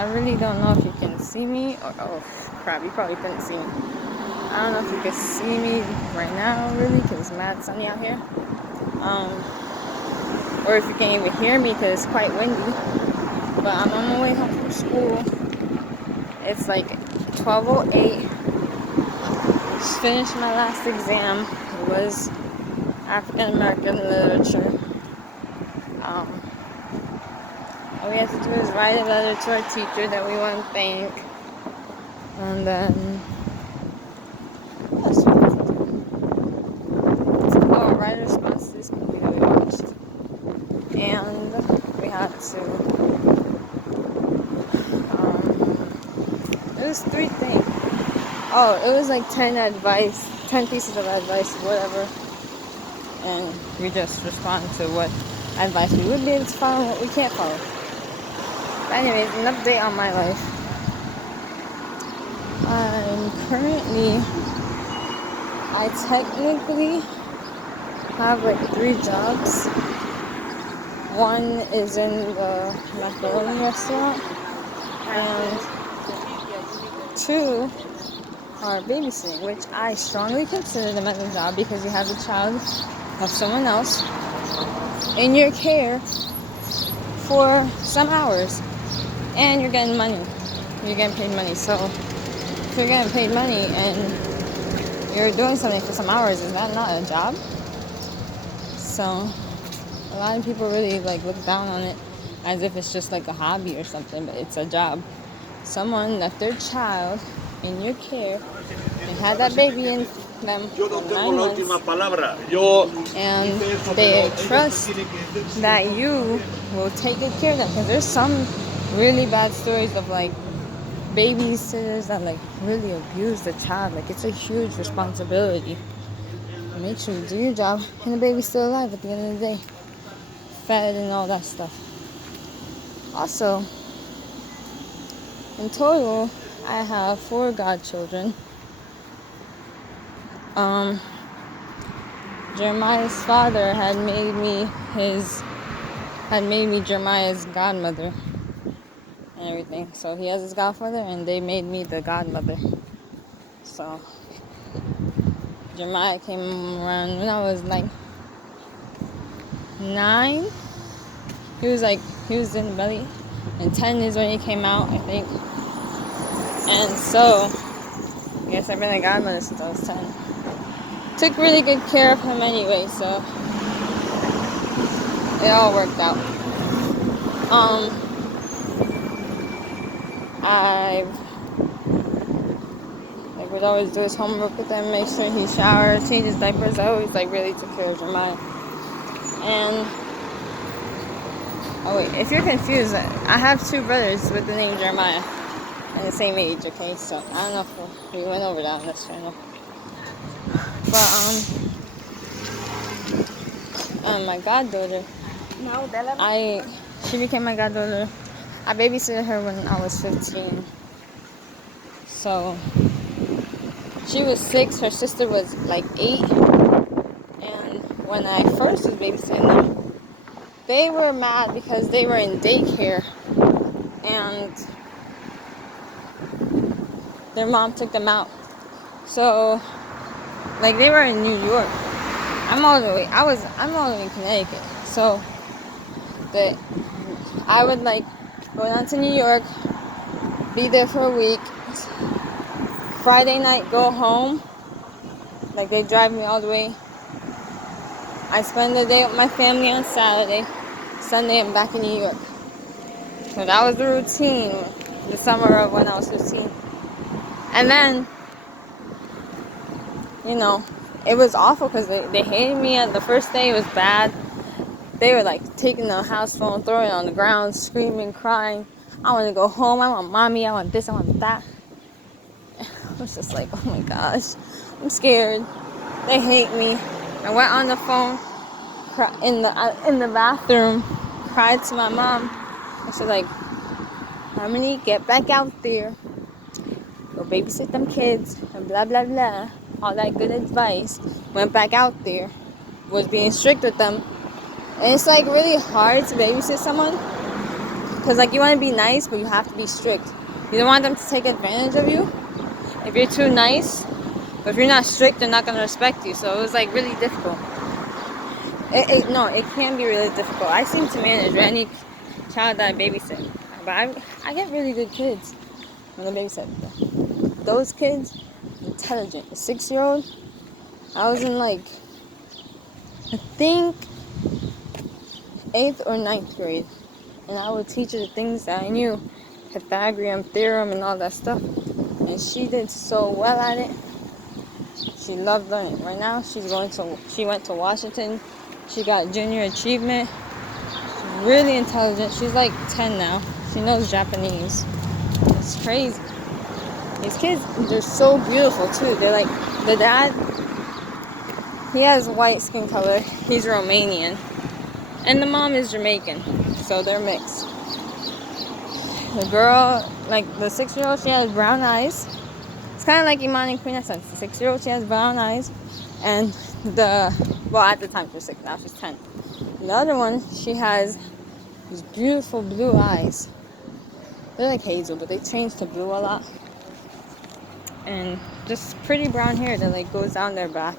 I really don't know if you can see me. Oh crap, you probably couldn't see me. I don't know if you can see me right now, really, because it's mad sunny out here. Or if you can even hear me, because it's quite windy. But I'm on my way home from school. It's like 12:08. Just finished my last exam. It was African American literature. All we have to do is write a letter to our teacher that we want to thank. And then, what else do we have to do? Oh, write a response to this movie that we watched. And we had to, it was 3 things. Oh, it was like 10 pieces of advice, whatever. And we just respond to what advice we would be able to follow and what we can't follow. But anyways, an update on my life. I technically have like 3 jobs. One is in the macaroni restaurant, and 2 are babysitting, which I strongly consider them as a job because you have the child of someone else in your care for some hours, and you're getting money. You're getting paid money. So if you're getting paid money and you're doing something for some hours, is that not a job? So a lot of people really like look down on it as if it's just like a hobby or something, but it's a job. Someone left their child in your care and had that baby in them for 9 months, and they trust that you will take good care of them, because there's some really bad stories of like babysitters that like really abuse the child. Like, it's a huge responsibility. Make sure you do your job and the baby's still alive at the end of the day, fed and all that stuff. Also, in total, I have 4 godchildren. Jeremiah's father had made me Jeremiah's godmother and everything. So he has his godfather, and they made me the godmother. So Jeremiah came around when I was like 9. He was in the belly, and 10 is when he came out, I think. And so I guess I've been a godmother since I was 10. Took really good care of him anyway, so it all worked out. I would always do his homework with him, make sure he showers, change his diapers. I always really took care of Jeremiah. And oh wait, if you're confused, I have 2 brothers with the name Jeremiah and the same age. Okay, so I don't know if we went over that on this channel, but my goddaughter, she became my goddaughter. I babysitted her when I was 15. So she was 6, her sister was like 8. And when I first was babysitting them, they were mad because they were in daycare and their mom took them out. So like, they were in New York. I'm all the way in Connecticut. So I would go down to New York, be there for a week. Friday night, go home. Like, they drive me all the way. I spend the day with my family on Saturday. Sunday, I'm back in New York. So that was the routine the summer of when I was 15. And then, it was awful because they hated me. And the first day, it was bad. They were taking the house phone, throwing it on the ground, screaming, crying. I want to go home. I want mommy. I want this. I want that. I was just like, oh my gosh, I'm scared. They hate me. I went on the phone in the bathroom, cried to my mom. I said Harmony, get back out there, go babysit them kids, and blah blah blah, all that good advice. Went back out there, was being strict with them, and it's really hard to babysit someone Because, like, you want to be nice, but you have to be strict. You don't want them to take advantage of you. If you're too nice, but if you're not strict, they're not going to respect you. So it was, like, really difficult. No, it can be really difficult. I seem to manage any child that I babysit. But I get really good kids when I babysit them. Those kids, intelligent. A 6-year-old, I was in, like, I think 8th or 9th grade. And I would teach her the things that I knew. Pythagorean theorem and all that stuff. And she did so well at it. She loved learning. Right now, she went to Washington. She got junior achievement. She's really intelligent. She's like 10 now. She knows Japanese. It's crazy. These kids, they're so beautiful too. They're like, the dad, he has white skin color. He's Romanian. And the mom is Jamaican. So they're mixed. The girl, like the 6-year-old, she has brown eyes. It's kind of like Imani and Queen Essence. The 6-year-old, she has brown eyes. And at the time she was 6, now she's 10. The other one, she has these beautiful blue eyes. They're like hazel, but they change to blue a lot. And just pretty brown hair that like goes down their back.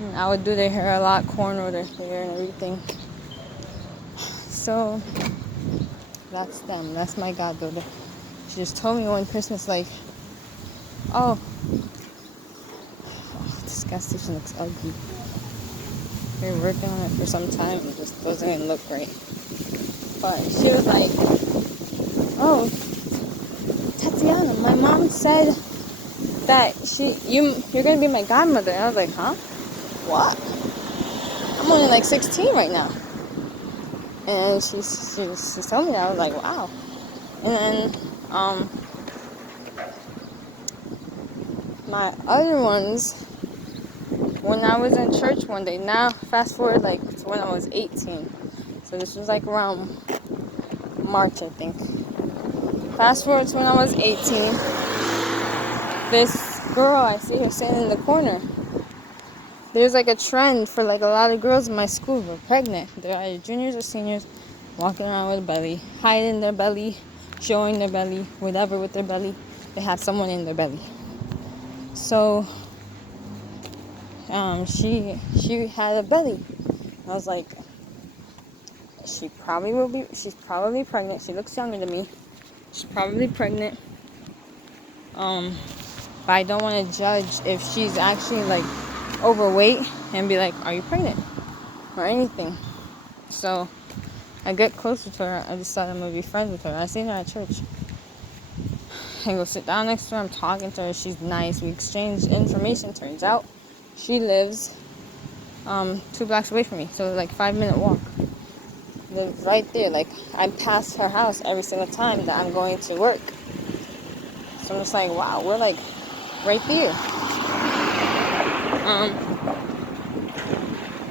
And I would do their hair a lot, cornrow their hair and everything. So that's them. That's my goddaughter. She just told me one Christmas, like, oh, this gas station looks ugly. We were working on it for some time and it just doesn't even look great. But she was like, oh, Tatiana, my mom said that you're gonna be my godmother. And I was like, huh? What? I'm only like 16 right now. And she told me that. I was like, wow. And then my other ones, when I was in church one day, now fast forward like to when I was 18. So this was like around March, I think. Fast forward to when I was 18. This girl, I see her standing in the corner. There's like a trend for like a lot of girls in my school who are pregnant. They're either juniors or seniors, walking around with a belly, hiding their belly, showing their belly, whatever with their belly. They have someone in their belly. So she had a belly. I was like, she's probably pregnant. She looks younger than me. She's probably pregnant. But I don't want to judge if she's actually like overweight and be like, are you pregnant? Or anything. So I get closer to her. I decided I'm going to be friends with her. I seen her at church. I go sit down next to her. I'm talking to her. She's nice. We exchange information. Turns out she lives 2 blocks away from me. So like 5-minute walk. Lives right there. Like I pass her house every single time that I'm going to work. So I'm just like, wow, we're like right there.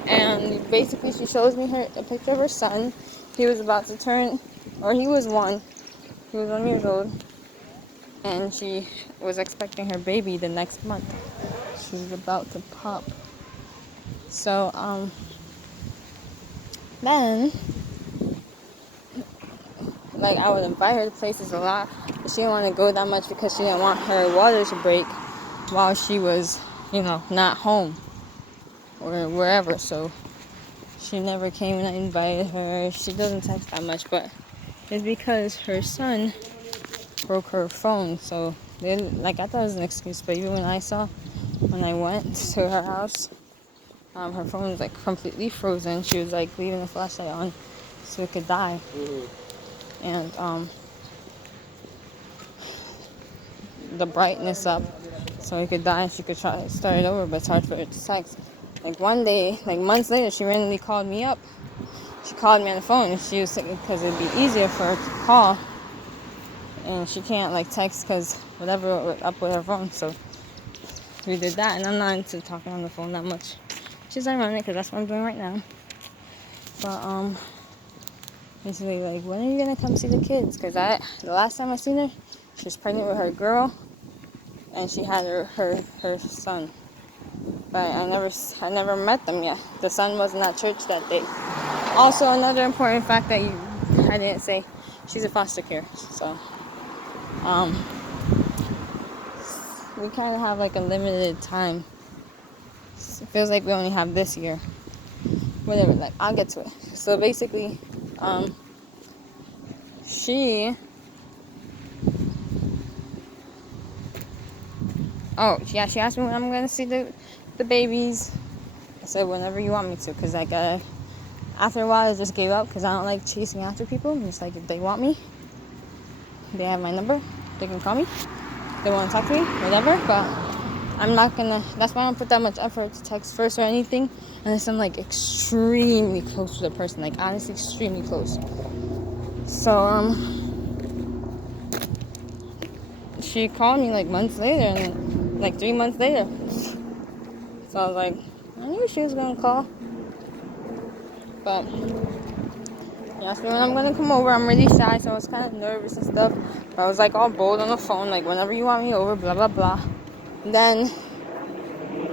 And basically she shows me a picture of her son. He was about to turn, or he was 1. He was 1 years old. And she was expecting her baby the next month. She was about to pop. So, then, like, I would invite her to places a lot. But she didn't want to go that much because she didn't want her water to break while she was, not home or wherever. So she never came and I invited her. She doesn't text that much, but it's because her son broke her phone. So I thought it was an excuse, but even when I went to her house, her phone was like completely frozen. She was like leaving the flashlight on so it could die. And the brightness up so it could die and she could try to start it over, but it's hard for her to text. Like one day, like months later, she randomly called me up. She called me on the phone and she was thinking because it'd be easier for her to call. And she can't like text because whatever up with her phone. So we did that, and I'm not into talking on the phone that much, which is ironic because that's what I'm doing right now. But basically, like, when are you gonna come see the kids? Because the last time I seen her, she was pregnant with her girl, and she had her son. But I never met them yet. The son wasn't at church that day. Also, another important fact that I didn't say. She's a foster care. So, we kind of have like a limited time. It feels like we only have this year. Whatever, like, I'll get to it. So basically, she... Oh, yeah, she asked me when I'm going to see the babies. I said, whenever you want me to, because, like, after a while, I just gave up, because I don't like chasing after people. I'm just like, if they want me, they have my number, they can call me. If they want to talk to me, whatever, but I'm not going to... That's why I don't put that much effort to text first or anything, unless I'm, like, extremely close to the person, like, honestly, extremely close. So, she called me, like, months later, and, like, 3 months later. So I was like, I knew she was going to call. But she asked me when I'm going to come over. I'm really shy, so I was kind of nervous and stuff. But I was, like, all bold on the phone, like, whenever you want me over, blah, blah, blah. And then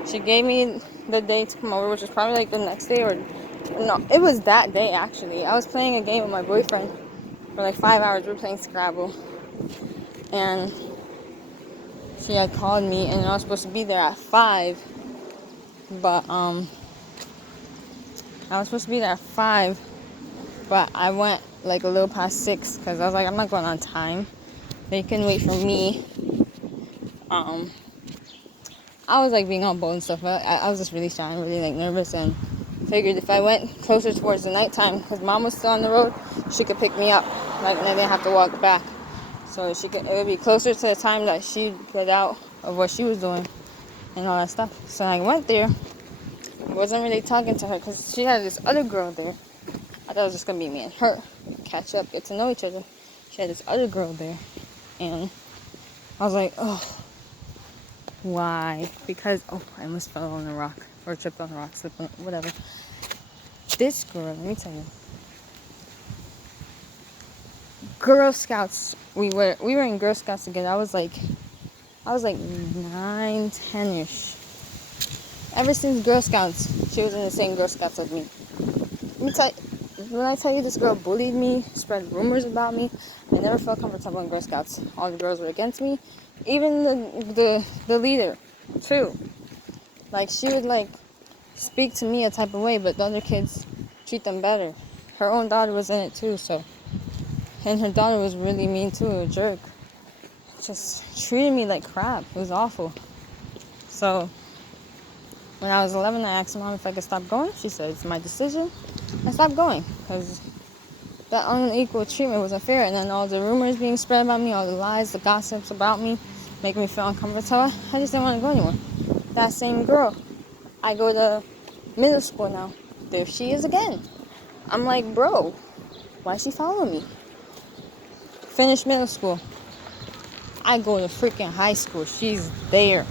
she gave me the day to come over, which was probably, like, the next day or... No, it was that day, actually. I was playing a game with my boyfriend for, like, 5 hours. We were playing Scrabble. And she had called me, and I was supposed to be there at 5. But, I was supposed to be there at 5, but I went, like, a little past 6, because I was like, I'm not going on time. They can wait for me. I was, like, being all bold and stuff, but I was just really shy and really, like, nervous, and figured if I went closer towards the nighttime, because Mom was still on the road, she could pick me up, like, and I didn't have to walk back. So it would be closer to the time that she'd get out of what she was doing and all that stuff. So I went there. I wasn't really talking to her because she had this other girl there. I thought it was just going to be me and her. Catch up, get to know each other. She had this other girl there. And I was like, oh, why? Because, oh, I almost fell on a rock. Or tripped on a rock, slipped on, whatever. This girl, let me tell you. Girl Scouts, we were in Girl Scouts together. I was like 9, 10-ish. Ever since Girl Scouts, she was in the same Girl Scouts as me. When I tell you this girl bullied me, spread rumors about me, I never felt comfortable in Girl Scouts. All the girls were against me. Even the leader, too. Like, she would, like, speak to me a type of way, but the other kids treat them better. Her own daughter was in it, too, so... And her daughter was really mean, too, a jerk. Just treated me like crap. It was awful. So... When I was 11, I asked Mom if I could stop going. She said, it's my decision. I stopped going because that unequal treatment was unfair. And then all the rumors being spread about me, all the lies, the gossips about me, making me feel uncomfortable. I just didn't want to go anymore. That same girl, I go to middle school now. There she is again. I'm like, bro, why is she following me? Finished middle school. I go to freaking high school. She's there.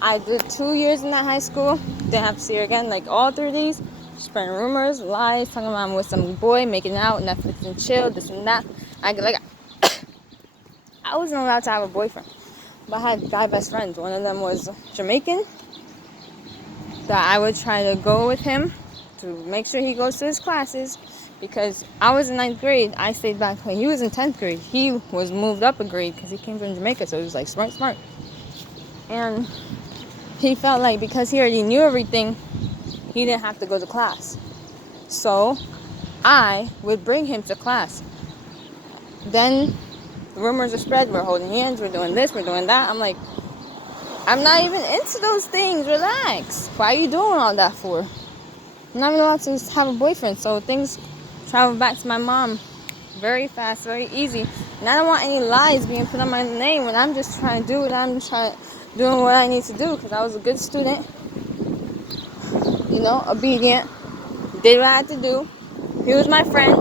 I did 2 years in that high school. Didn't have to see her again. Like, all 3 days, spreading rumors, lies, talking about I'm with some boy, making out, Netflix and chill, this and that. I wasn't allowed to have a boyfriend. But I had guy best friends. One of them was Jamaican. That I would try to go with him to make sure he goes to his classes. Because I was in 9th grade. I stayed back when he was in 10th grade. He was moved up a grade because he came from Jamaica. So he was like smart. And... he felt like because he already knew everything, he didn't have to go to class. So, I would bring him to class. Then, the rumors are spread. We're holding hands. We're doing this. We're doing that. I'm like, I'm not even into those things. Relax. Why are you doing all that for? I'm not even allowed to have a boyfriend. So, things travel back to my mom very fast, very easy. And I don't want any lies being put on my name when I'm just trying to do what I'm doing what I need to do, because I was a good student, obedient, did what I had to do. He was my friend.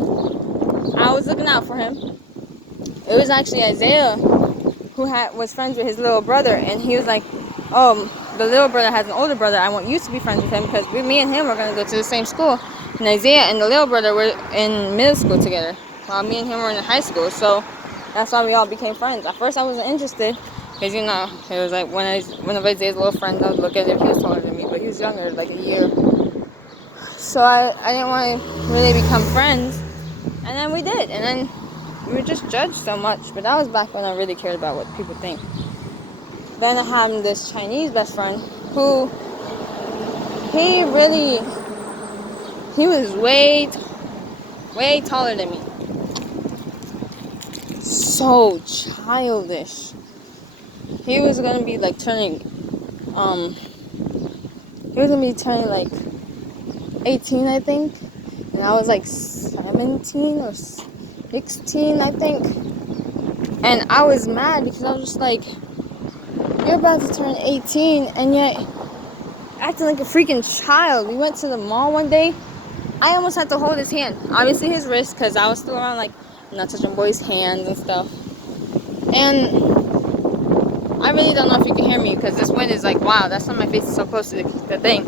I was looking out for him. It was actually Isaiah who was friends with his little brother, and he was like, the little brother has an older brother. I want you to be friends with him because me and him are going to go to the same school. And Isaiah and the little brother were in middle school together, while me and him were in high school. So that's why we all became friends. At first, I wasn't interested. Because, it was like one of Isaiah's little friends, I would look at him. He was taller than me, but he was younger, like a year. So I didn't want to really become friends. And then we did. And then we were just judged so much. But that was back when I really cared about what people think. Then I had this Chinese best friend who, he was way taller than me. So childish. He was gonna be like turning, like 18, I think. And I was like 17 or 16, I think. And I was mad because I was just like, you're about to turn 18 and yet acting like a freaking child. We went to the mall one day. I almost had to hold his hand. Obviously his wrist, because I was still around, like, not touching boys' hands and stuff. And I really don't know if you can hear me because this wind is like, wow, that's why my face is so close to the thing.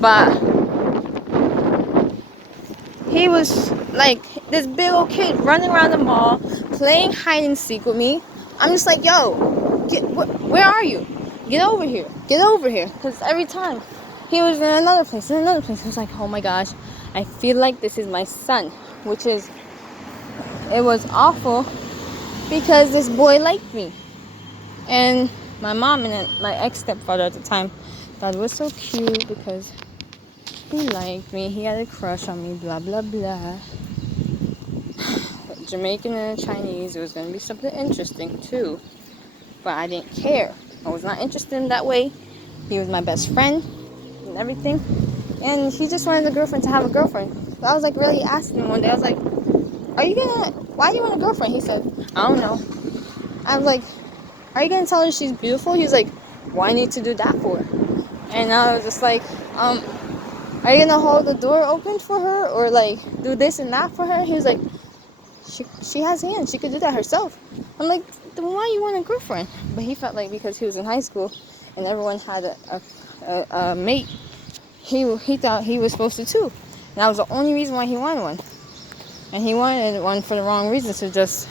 But he was like this big old kid running around the mall, playing hide and seek with me. I'm just like, yo, where are you? Get over here. Get over here. Because every time he was in another place, I was like, oh my gosh, I feel like this is my son. It was awful because this boy liked me. And my mom and my ex-stepfather at the time thought it was so cute because he liked me. He had a crush on me, blah, blah, blah. Jamaican and Chinese, it was going to be something interesting too. But I didn't care. I was not interested in that way. He was my best friend and everything. And he just wanted a girlfriend to have a girlfriend. So I was like really asking him one day. I was like, why do you want a girlfriend? He said, I don't know. I was like, are you going to tell her she's beautiful? He was like, why need to do that for? And I was just like, are you going to hold the door open for her? Or like do this and that for her? He was like, she has hands. She could do that herself. I'm like, then why you want a girlfriend? But he felt like because he was in high school and everyone had a mate, he thought he was supposed to too. And that was the only reason why he wanted one. And he wanted one for the wrong reasons, to just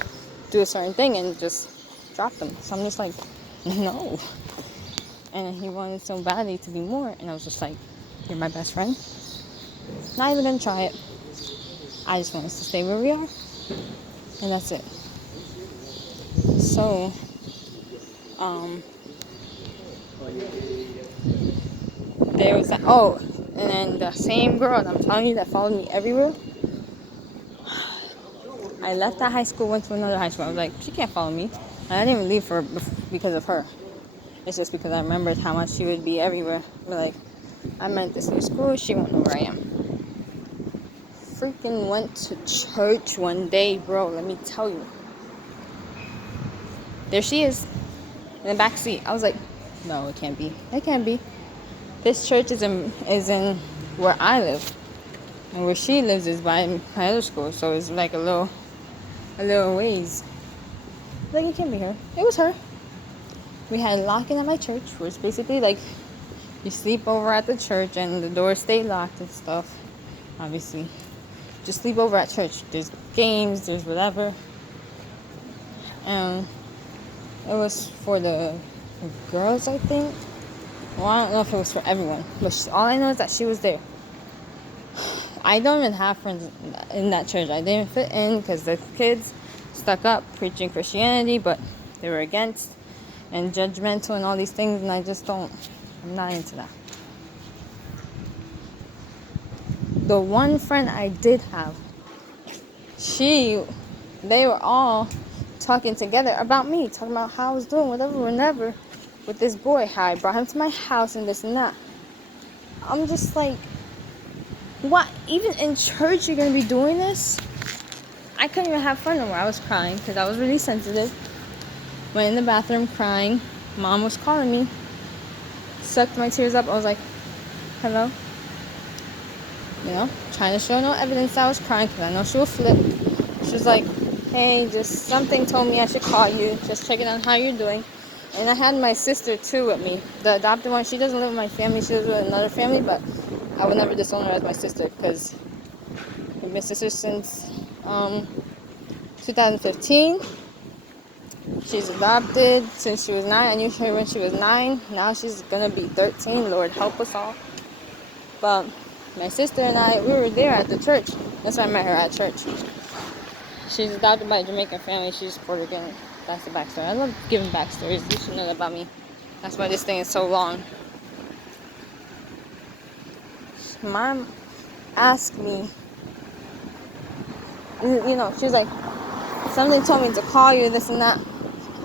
do a certain thing and just drop them. So I'm just like, no. And he wanted so badly to be more. And I was just like, you're my best friend. Not even gonna try it. I just want us to stay where we are. And that's it. So, there was that. Oh, and then the same girl that I'm telling you that followed me everywhere. I left that high school, went to another high school. I was like, she can't follow me. And I didn't even leave because of her. It's just because I remembered how much she would be everywhere. But like, I'm at this new school, she won't know where I am. Freaking went to church one day, bro. Let me tell you. There she is in the back seat. I was like, no, it can't be. It can't be. This church is in where I live, and where she lives is by my other school. So it's like a little ways. Like, it can't be her. It was her. We had locking at my church, where it's basically like you sleep over at the church and the doors stay locked and stuff. Obviously, just sleep over at church. There's games, there's whatever. And it was for the girls, I think. Well, I don't know if it was for everyone, but all I know is that she was there. I don't even have friends in that church. I didn't fit in because the kids stuck up preaching Christianity, but they were against and judgmental and all these things, and I'm not into that. The one friend I did have, they were all talking together about me, talking about how I was doing, whatever, whenever, with this boy, how I brought him to my house and this and that. I'm just like, what? Even in church you're going to be doing this? I couldn't even have fun no more. I was crying because I was really sensitive. Went in the bathroom crying. Mom was calling me. Sucked my tears up. I was like, hello? You know, trying to show no evidence that I was crying because I know she would flip. She was like, hey, just something told me I should call you. Just checking on how you're doing. And I had my sister too with me. The adopted one, she doesn't live with my family. She lives with another family, but I would never disown her as my sister because I've been my sister since 2015. She's adopted since she was 9. I knew her when she was 9. Now she's gonna be 13. Lord help us all. But my sister and I, we were there at the church. That's why I met her at church. She's adopted by a Jamaican family. She's Puerto Rican. That's the backstory. I love giving backstories. You should know that about me. That's why this thing is so long. Mom asked me, she was like, something told me to call you, this and that.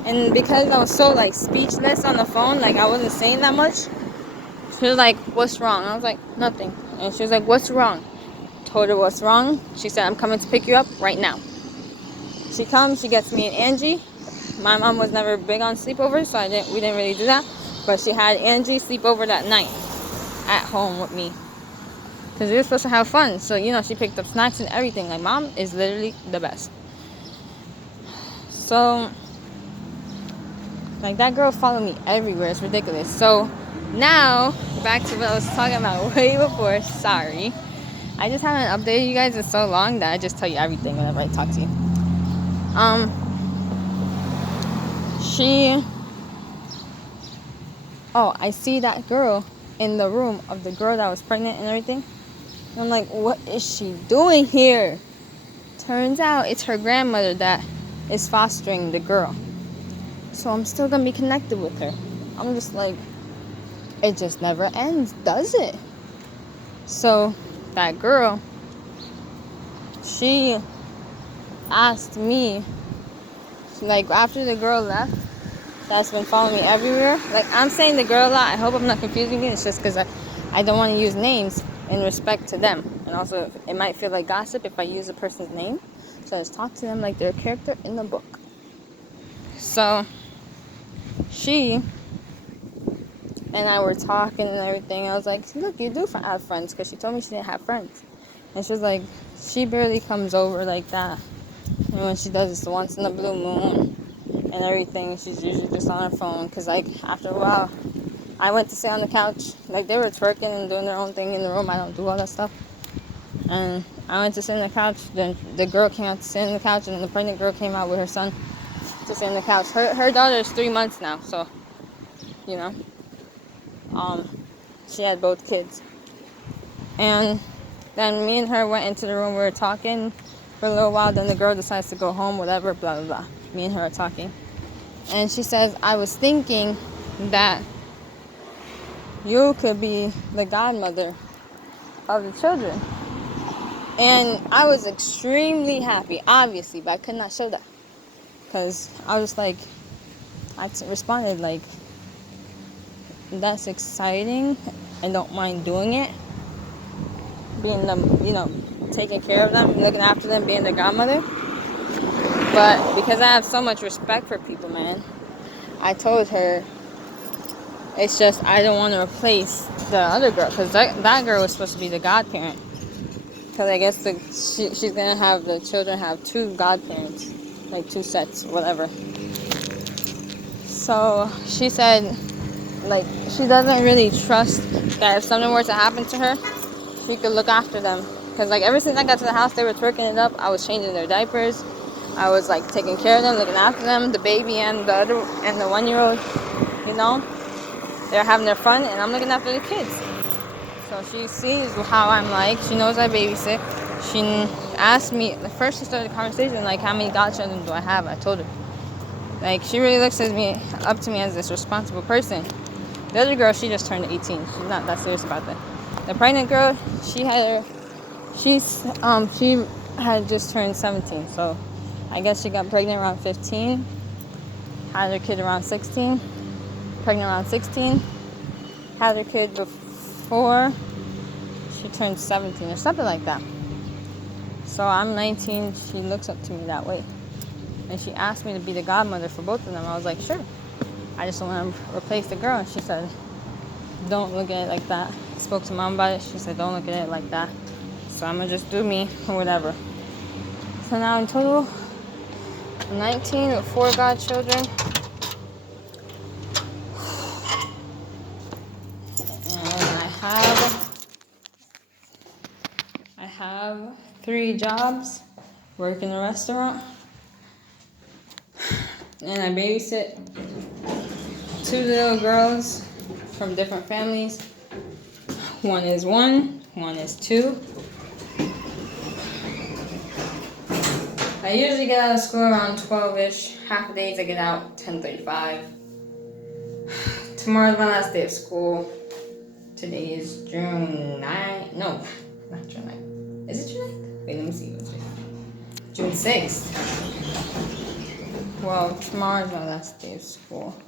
And because I was so, like, speechless on the phone, like, I wasn't saying that much, she was like, what's wrong? I was like, nothing. And she was like, what's wrong? Told her what's wrong. She said, I'm coming to pick you up right now. She comes, she gets me and Angie. My mom was never big on sleepovers, so we didn't really do that. But she had Angie sleep over that night at home with me. Because we were supposed to have fun. So, she picked up snacks and everything. Like, Mom is literally the best. So, like, that girl followed me everywhere. It's ridiculous. So, now, back to what I was talking about way before. Sorry. I just haven't updated you guys in so long that I just tell you everything whenever I talk to you. I see that girl in the room of the girl that was pregnant and everything. I'm like, what is she doing here? Turns out it's her grandmother that is fostering the girl. So I'm still going to be connected with her. I'm just like, it just never ends, does it? So that girl, she asked me, like, after the girl left, that's been following me everywhere. Like, I'm saying the girl a lot. I hope I'm not confusing you. It's just because I don't want to use names in respect to them. And also, it might feel like gossip if I use a person's name. So I just talk to them like they're a character in the book. So, she and I were talking and everything. I was like, look, you do have friends. Because she told me she didn't have friends. And she was like, she barely comes over like that. And when she does, it's once in a blue moon. And everything, she's usually just on her phone. Because, like, after a while, I went to sit on the couch. Like, they were twerking and doing their own thing in the room. I don't do all that stuff. And I went to sit on the couch. Then the girl came out to sit on the couch. And then the pregnant girl came out with her son to sit on the couch. Her daughter is 3 months now. So, she had both kids. And then me and her went into the room. We were talking for a little while. Then the girl decides to go home, whatever, blah, blah, blah. Me and her are talking. And she says, I was thinking that you could be the godmother of the children. And I was extremely happy, obviously, but I could not show that. Because I was like, I responded like, that's exciting. I don't mind doing it. Being them, taking care of them, looking after them, being their godmother. But because I have so much respect for people, man, I told her, it's just I don't want to replace the other girl. Because that girl was supposed to be the godparent. Because I guess she's going to have the children have 2 godparents. Like 2 sets, whatever. So she said, like, she doesn't really trust that if something were to happen to her, she could look after them. Because, like, ever since I got to the house, they were twerking it up. I was changing their diapers. I was, like, taking care of them, looking after them, the baby and the 1-year-old, They're having their fun, and I'm looking after the kids. So she sees how I'm like. She knows I babysit. She asked me, first she started the conversation, like, how many godchildren do I have? I told her. Like, she really looks up to me as this responsible person. The other girl, she just turned 18. She's not that serious about that. The pregnant girl, she had just turned 17. So I guess she got pregnant around 15, had her kid around 16, pregnant around 16, had her kid before she turned 17 or something like that. So I'm 19. She looks up to me that way. And she asked me to be the godmother for both of them. I was like, sure. I just don't want to replace the girl. And she said, don't look at it like that. I spoke to Mom about it. She said, don't look at it like that. So I'm going to just do me or whatever. So now in total, 19 with 4 godchildren. And I have 3 jobs. Work in a restaurant. And I babysit 2 little girls from different families. One is 1, one is 2. I I usually get out of school around 12-ish. Half the days I get out 10:35. Tomorrow's my last day of school. Today is June 9th. No, not June 9th. Is it June 9th? Wait, let me see. June 6th. Well, tomorrow's my last day of school.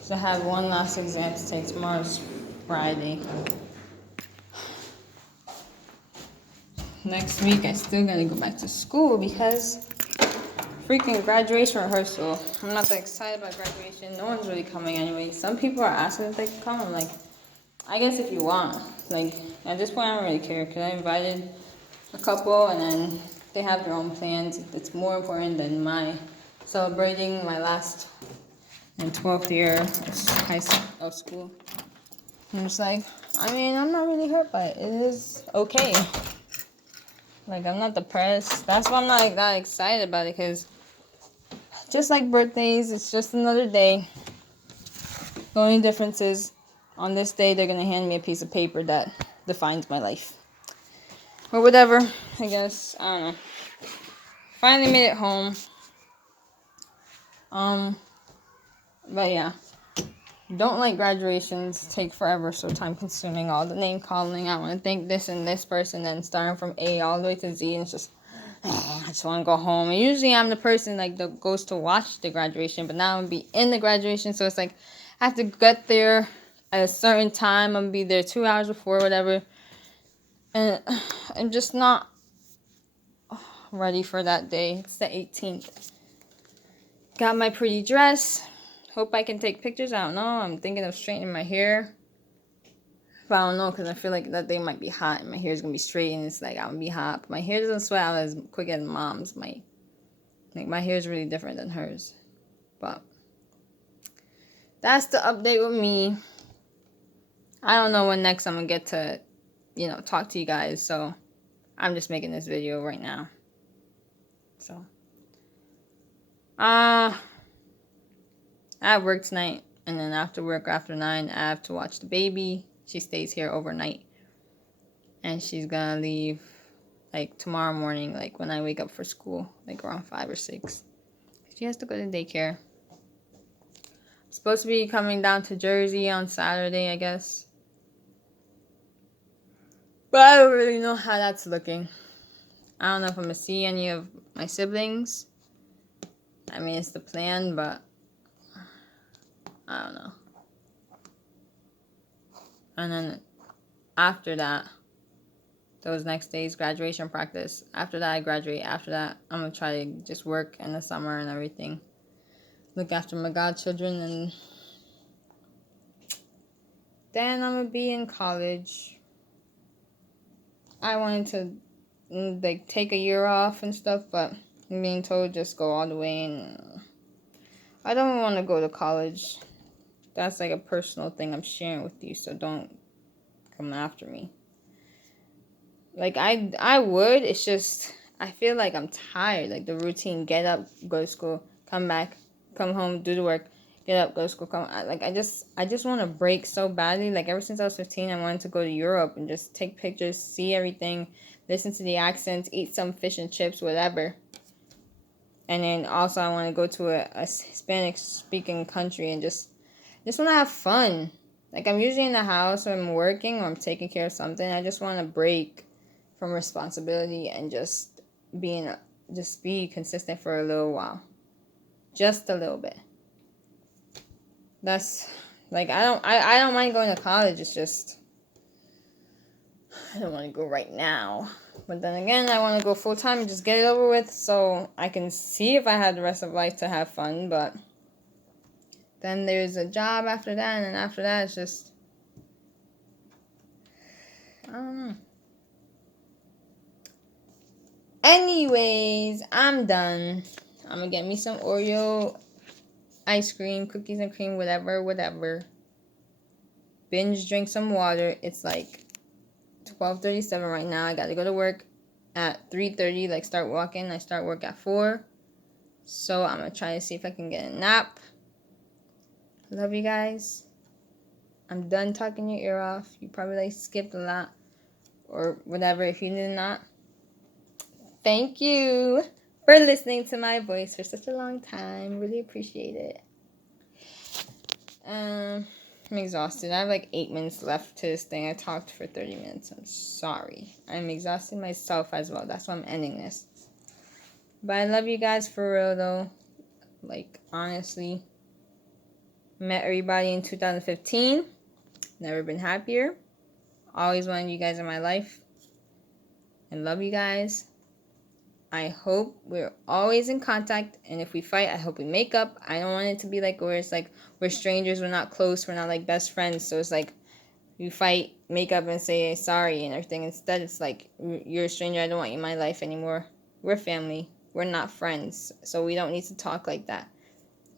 So I have one last exam to take. Tomorrow's Friday. Next week, I still gotta go back to school because freaking graduation rehearsal. I'm not that excited about graduation. No one's really coming anyway. Some people are asking if they can come. I'm like, I guess if you want. Like, at this point, I don't really care because I invited a couple and then they have their own plans. It's more important than my celebrating my last and 12th year of school. I'm just like, I mean, I'm not really hurt by it. It is okay. Like, I'm not depressed. That's why I'm not like that excited about it, because just like birthdays, it's just another day. The only difference is on this day, they're going to hand me a piece of paper that defines my life. Or whatever, I guess. I don't know. Finally made it home. But yeah. Don't like graduations. Take forever, so time consuming. All the name calling. I want to thank this and this person, then starting from A all the way to Z, and it's just, I just want to go home. And usually I'm the person like that goes to watch the graduation, but now I'm gonna be in the graduation, so it's like I have to get there at a certain time. I'm gonna be there 2 hours before, whatever, and I'm just not ready for that day. It's the 18th. Got my pretty dress. Hope I can take pictures. I don't know. I'm thinking of straightening my hair. But I don't know, because I feel like that day might be hot and my hair is going to be straight and it's like I'm going to be hot. But my hair doesn't sweat out as quick as mom's. My hair is really different than hers. But that's the update with me. I don't know when next I'm going to get to, talk to you guys. So I'm just making this video right now. So. I have work tonight, and then after work, after 9, I have to watch the baby. She stays here overnight, and she's gonna leave, like, tomorrow morning, like, when I wake up for school, like, around 5 or 6. She has to go to daycare. I'm supposed to be coming down to Jersey on Saturday, I guess. But I don't really know how that's looking. I don't know if I'm gonna see any of my siblings. I mean, it's the plan, but I don't know. And then after that, those next days, graduation practice. After that, I graduate. After that, I'm going to try to just work in the summer and everything. Look after my godchildren. And then I'm going to be in college. I wanted to, take a year off and stuff, but I'm being told just go all the way. And I don't want to go to college. That's like a personal thing I'm sharing with you, so don't come after me. Like, I would, it's just, I feel like I'm tired. Like, the routine, get up, go to school, come back, come home, do the work, get up, go to school, come, I just want to break so badly. Like, ever since I was 15, I wanted to go to Europe and just take pictures, see everything, listen to the accents, eat some fish and chips, whatever. And then also I want to go to a Hispanic-speaking country and just want to have fun. Like, I'm usually in the house or I'm working or I'm taking care of something. I just want to break from responsibility and just be consistent for a little while. Just a little bit. That's, like, I don't mind going to college. It's just, I don't want to go right now. But then again, I want to go full-time and just get it over with so I can see if I have the rest of life to have fun, but then there's a job after that, and then after that, it's just, I don't know. Anyways, I'm done. I'm gonna get me some Oreo ice cream, cookies and cream, whatever. Binge drink some water. It's like 12:37 right now. I gotta go to work at 3:30, like start walking. I start work at 4. So I'm gonna try to see if I can get a nap. Love you guys. I'm done talking your ear off. You probably skipped a lot or whatever if you did not. Thank you. for listening to my voice for such a long time. Really appreciate it. I'm exhausted. I have like 8 minutes left to this thing. I talked for 30 minutes. I'm sorry. I'm exhausted myself as well. That's why I'm ending this. But I love you guys for real though. Like, honestly. Met everybody in 2015. Never been happier. Always wanted you guys in my life. And love you guys. I hope we're always in contact. And if we fight, I hope we make up. I don't want it to be like where it's like we're strangers, we're not close, we're not like best friends. So it's like we fight, make up, and say sorry and everything. Instead, it's like you're a stranger. I don't want you in my life anymore. We're family. We're not friends. So we don't need to talk like that.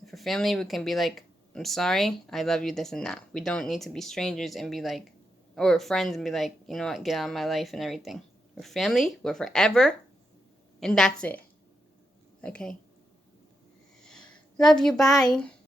If we're family, we can be like, I'm sorry, I love you, this and that. We don't need to be strangers and be like, or friends and be like, you know what, get out of my life and everything. We're family. We're forever. And that's it. Okay? Love you. Bye.